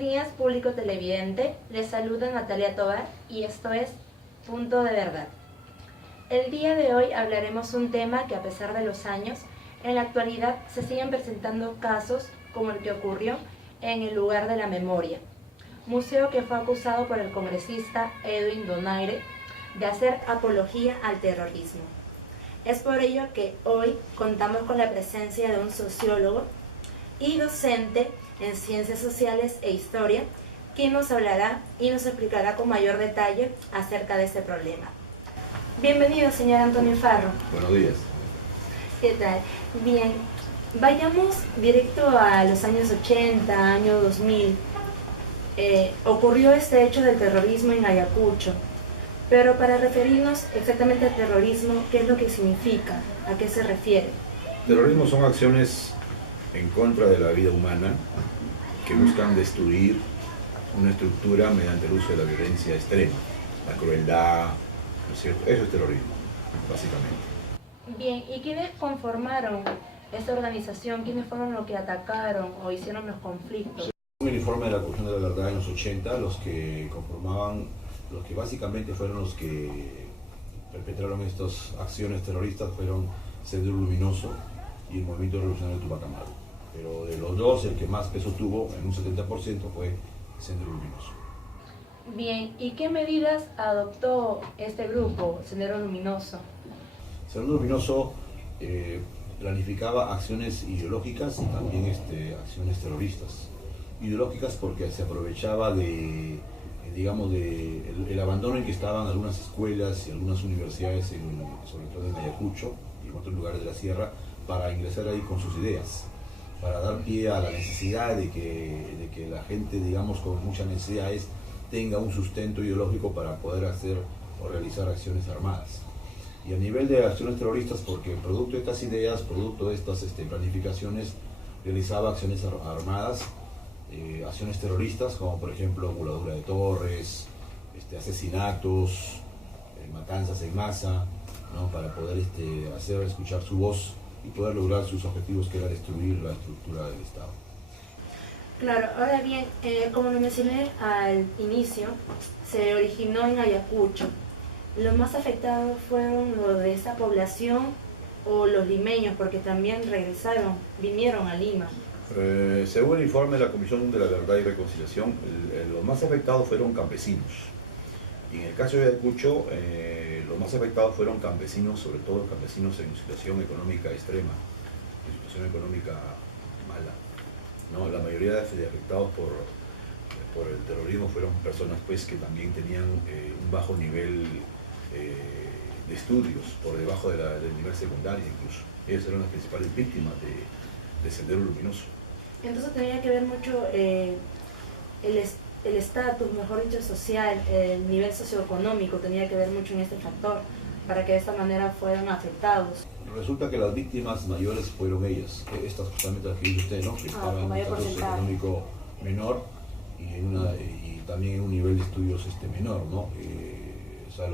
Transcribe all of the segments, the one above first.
días, público televidente. Les saluda Natalia Tobar y esto es Punto de Verdad. El día de hoy hablaremos un tema que, a pesar de los años, en la actualidad se siguen presentando casos como el que ocurrió en el lugar de la memoria, museo que fue acusado por el congresista Edwin Donaire de hacer apología al terrorismo. Es por ello que hoy contamos con la presencia de un sociólogo y docente en Ciencias Sociales e Historia, quien nos hablará y nos explicará con mayor detalle acerca de este problema. Bienvenido, señor Antonio Farro. Buenos días. ¿Qué tal? Bien, vayamos directo a los años 80, año 2000. Ocurrió este hecho del terrorismo en Ayacucho, pero para referirnos exactamente al terrorismo, ¿qué es lo que significa? ¿A qué se refiere? Terrorismo son acciones en contra de la vida humana que buscan destruir una estructura mediante el uso de la violencia extrema, la crueldad, ¿no es cierto? Eso es terrorismo, básicamente. Bien, ¿y quiénes conformaron esta organización? ¿Quiénes fueron los que atacaron o hicieron los conflictos? Un informe de la Comisión de la Verdad en los 80, los que conformaban, los que básicamente fueron los que perpetraron estas acciones terroristas fueron Sendero Luminoso y el Movimiento Revolucionario Tupac Amaru. Pero de los dos, el que más peso tuvo, en un 70%, fue Sendero Luminoso. Bien, ¿y qué medidas adoptó este grupo, Sendero Luminoso? Sendero Luminoso planificaba acciones ideológicas y también acciones terroristas. Ideológicas porque se aprovechaba de, digamos, el abandono en que estaban algunas escuelas y algunas universidades, sobre todo en Ayacucho y en otros lugares de la sierra, para ingresar ahí con sus ideas, para dar pie a la necesidad de que la gente, digamos, con muchas necesidades, tenga un sustento ideológico para poder hacer o realizar acciones armadas. Y a nivel de acciones terroristas, porque producto de estas ideas, producto de estas planificaciones, realizaba acciones armadas, acciones terroristas, como por ejemplo voladura de torres, asesinatos, matanzas en masa, ¿no? Para poder hacer escuchar su voz y poder lograr sus objetivos, que era destruir la estructura del Estado. Claro, ahora bien, como lo mencioné al inicio, se originó en Ayacucho. ¿Los más afectados fueron los de esta población o los limeños, porque también vinieron a Lima? Según el informe de la Comisión de la Verdad y Reconciliación, los más afectados fueron campesinos. Y en el caso de Ayacucho, los más afectados fueron campesinos, sobre todo campesinos en situación económica extrema, en situación económica mala, ¿no? La mayoría de afectados por el terrorismo fueron personas, pues, que también tenían un bajo nivel de estudios, por debajo del nivel secundario incluso. Ellos eran las principales víctimas de Sendero Luminoso. Entonces tenía que ver mucho el estatus, mejor dicho, social, el nivel socioeconómico, tenía que ver mucho en este factor, para que de esta manera fueran afectados. Resulta que las víctimas mayores fueron ellas, estas justamente las que dice usted, ¿no? Que estaban en un estatus económico menor y también en un nivel de estudios menor, ¿no? O sea,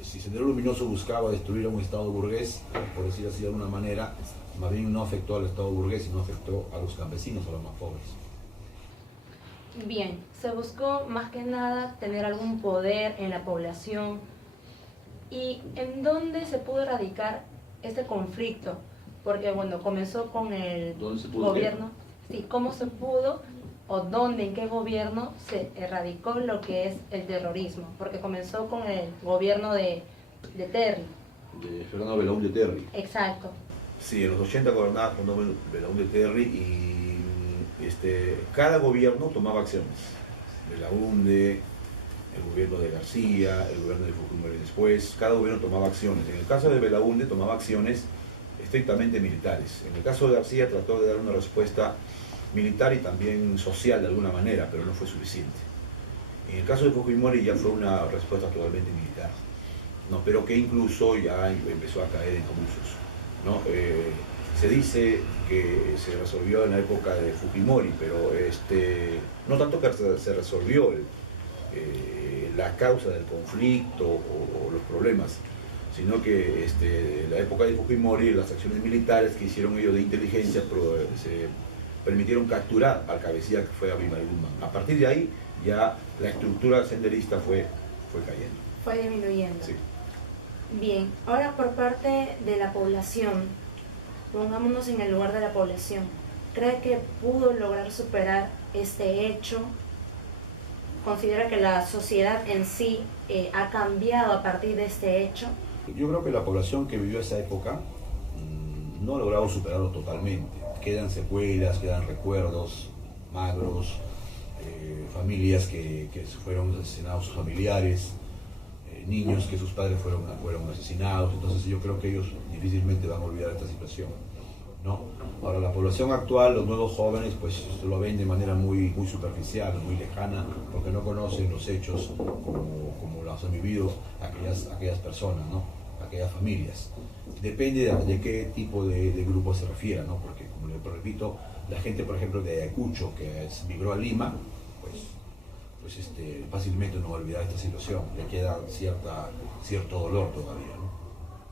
si Sendero Luminoso buscaba destruir a un Estado burgués, por decir así de alguna manera, más bien no afectó al Estado burgués, sino afectó a los campesinos, a los más pobres. Bien, se buscó más que nada tener algún poder en la población. ¿Y en dónde se pudo erradicar este conflicto? Porque bueno, comenzó con el gobierno. Sí, ¿cómo se pudo o dónde, en qué gobierno se erradicó lo que es el terrorismo? Porque comenzó con el gobierno de Terry. De Fernando Belaúnde Terry. Exacto. Sí, en los 80 gobernaba Fernando Belaúnde Terry y cada gobierno tomaba acciones. Belaúnde, el gobierno de García, el gobierno de Fujimori después, cada gobierno tomaba acciones. En el caso de Belaúnde tomaba acciones estrictamente militares. En el caso de García trató de dar una respuesta militar y también social de alguna manera, pero no fue suficiente. En el caso de Fujimori ya fue una respuesta totalmente militar, ¿no? Pero que incluso ya empezó a caer en abusos, ¿no? Se dice que se resolvió en la época de Fujimori, pero no tanto que se resolvió la causa del conflicto o los problemas, sino que en la época de Fujimori las acciones militares que hicieron ellos de inteligencia permitieron capturar al cabecilla que fue Abimael Guzmán. A partir de ahí ya la estructura senderista fue cayendo. Fue disminuyendo. Sí. Bien, ahora por parte de la población, pongámonos en el lugar de la población, ¿cree que pudo lograr superar este hecho? ¿Considera que la sociedad en sí ha cambiado a partir de este hecho? Yo creo que la población que vivió esa época no ha logrado superarlo totalmente. Quedan secuelas, quedan recuerdos magros, familias que fueron asesinados sus familiares, niños que sus padres fueron asesinados. Entonces yo creo que ellos difícilmente van a olvidar esta situación, ¿no? Ahora, la población actual, los nuevos jóvenes, pues lo ven de manera muy superficial, muy lejana, porque no conocen los hechos como los han vivido aquellas personas, ¿no? Aquellas familias. Depende de qué tipo de grupo se refiera, ¿no? Porque, como le repito, la gente, por ejemplo, de Ayacucho, que migró a Lima, pues fácilmente no va a olvidar esta situación, le queda cierto dolor todavía, ¿no?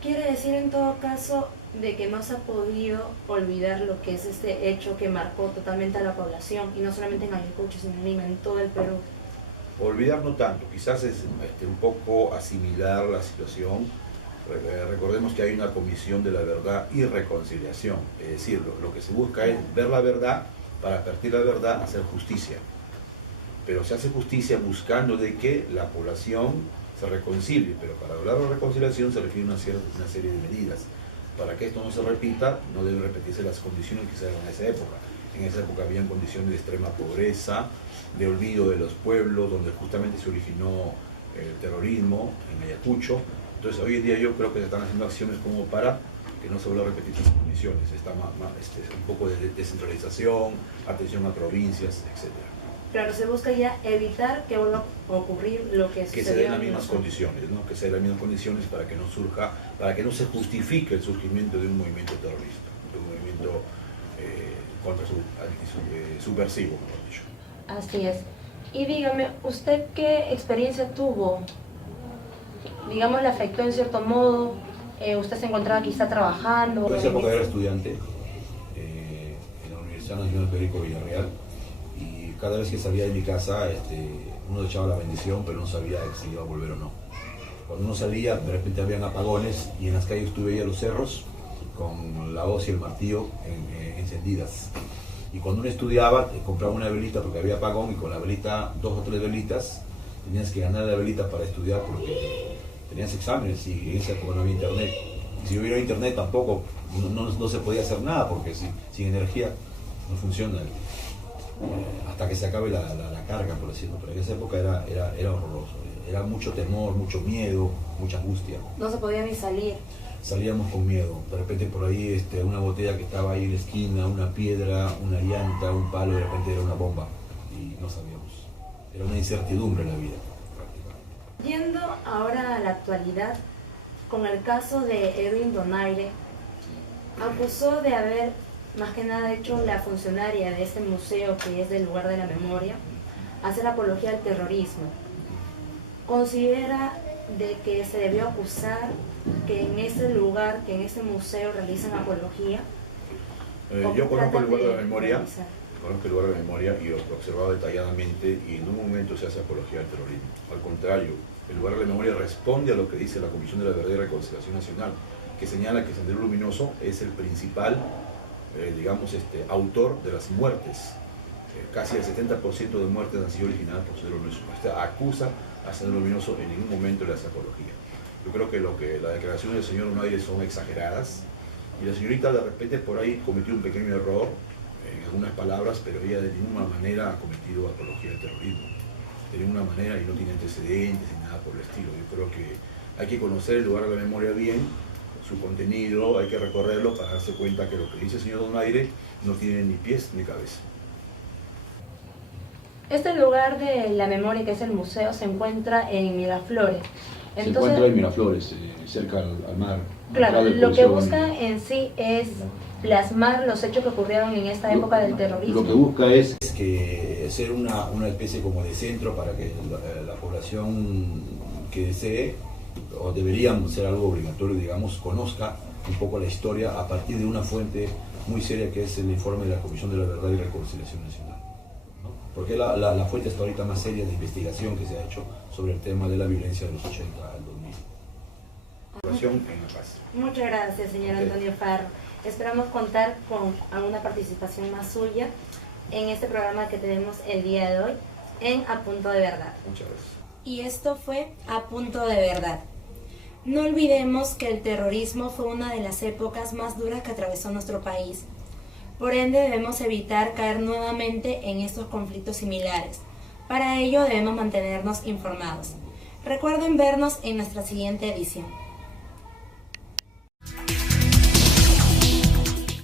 Quiere decir en todo caso de que no se ha podido olvidar lo que es este hecho que marcó totalmente a la población, y no solamente en Ayacucho, sino en Lima, en todo el Perú. Olvidar no tanto, quizás es un poco asimilar la situación. Recordemos que hay una comisión de la verdad y reconciliación, es decir, lo que se busca es ver la verdad para, a partir de la verdad, hacer justicia. Pero se hace justicia buscando de que la población se reconcilie, pero para hablar de reconciliación se requiere una serie de medidas. Para que esto no se repita, no deben repetirse las condiciones que se dieron en esa época. En esa época habían condiciones de extrema pobreza, de olvido de los pueblos, donde justamente se originó el terrorismo en Ayacucho. Entonces hoy en día yo creo que se están haciendo acciones como para que no se vuelva a repetir esas condiciones. Está un poco de descentralización, atención a provincias, etc. Claro, se busca ya evitar que vuelva a ocurrir lo que sucedió. Que se den las mismas condiciones, ¿no? Que se den las mismas condiciones para que no surja, para que no se justifique el surgimiento de un movimiento terrorista, de un movimiento subversivo, mejor dicho. Así es. Y dígame, ¿usted qué experiencia tuvo? Digamos, ¿le afectó en cierto modo? ¿Usted se encontraba quizá trabajando? En esa época era estudiante en la Universidad Nacional Federico Villarreal, y cada vez que salía de mi casa uno echaba la bendición, pero no sabía si iba a volver o no. Cuando uno salía, de repente habían apagones y en las calles tú veías los cerros con la hoz y el martillo encendidas. Y cuando uno estudiaba, compraba una velita porque había apagón, y con la velita, 2 o 3 velitas, tenías que ganar la velita para estudiar porque tenías exámenes, y en esa época no había internet. Y si hubiera internet tampoco, no se podía hacer nada, porque sin energía no funciona hasta que se acabe la carga, por decirlo. Pero en esa época era horroroso. Era mucho temor, mucho miedo, mucha angustia. No se podía ni salir. Salíamos con miedo. De repente por ahí una botella que estaba ahí en la esquina, una piedra, una llanta, un palo, de repente era una bomba. Y no sabíamos. Era una incertidumbre en la vida, prácticamente. Yendo ahora a la actualidad, con el caso de Edwin Donaire, acusó de haber, más que nada, hecho la funcionaria de este museo, que es del lugar de la memoria, hacer apología al terrorismo. ¿Considera de que se debió acusar que en ese lugar, que en ese museo realizan apología? Yo conozco el lugar de la memoria, y lo he observado detalladamente, y en un momento se hace apología al terrorismo. Al contrario, el lugar de la memoria responde a lo que dice la Comisión de la Verdad y Reconciliación Nacional, que señala que Sendero Luminoso es el principal, autor de las muertes. Casi el 70% de muertes han sido originadas por Sendero Luminoso. Acusa a Sendero Luminoso, en ningún momento le hace apología. Yo creo que las declaraciones del señor Donaire son exageradas, y la señorita de repente por ahí cometió un pequeño error en algunas palabras, pero ella de ninguna manera ha cometido apología del terrorismo, de ninguna manera, y no tiene antecedentes ni nada por el estilo. Yo creo que hay que conocer el lugar de la memoria bien, su contenido, hay que recorrerlo para darse cuenta que lo que dice el señor Donaire no tiene ni pies ni cabeza. Este lugar de la memoria, que es el museo, se encuentra en Miraflores. Entonces, se encuentra en Miraflores, cerca al mar. Claro, lo que busca en sí es plasmar los hechos que ocurrieron en esta época del terrorismo. Lo que busca es que ser una especie como de centro para que la población que desee, o deberían ser algo obligatorio, digamos, conozca un poco la historia a partir de una fuente muy seria que es el informe de la Comisión de la Verdad y Reconciliación Nacional, ¿no? Porque es la fuente hasta ahorita más seria de investigación que se ha hecho sobre el tema de la violencia de los 80 al 2000. En la paz. Muchas gracias, señor Antonio Farro. Esperamos contar con alguna participación más suya en este programa que tenemos el día de hoy en A Punto de Verdad. Muchas gracias. Y esto fue A Punto de Verdad. No olvidemos que el terrorismo fue una de las épocas más duras que atravesó nuestro país. Por ende, debemos evitar caer nuevamente en estos conflictos similares. Para ello, debemos mantenernos informados. Recuerden vernos en nuestra siguiente edición.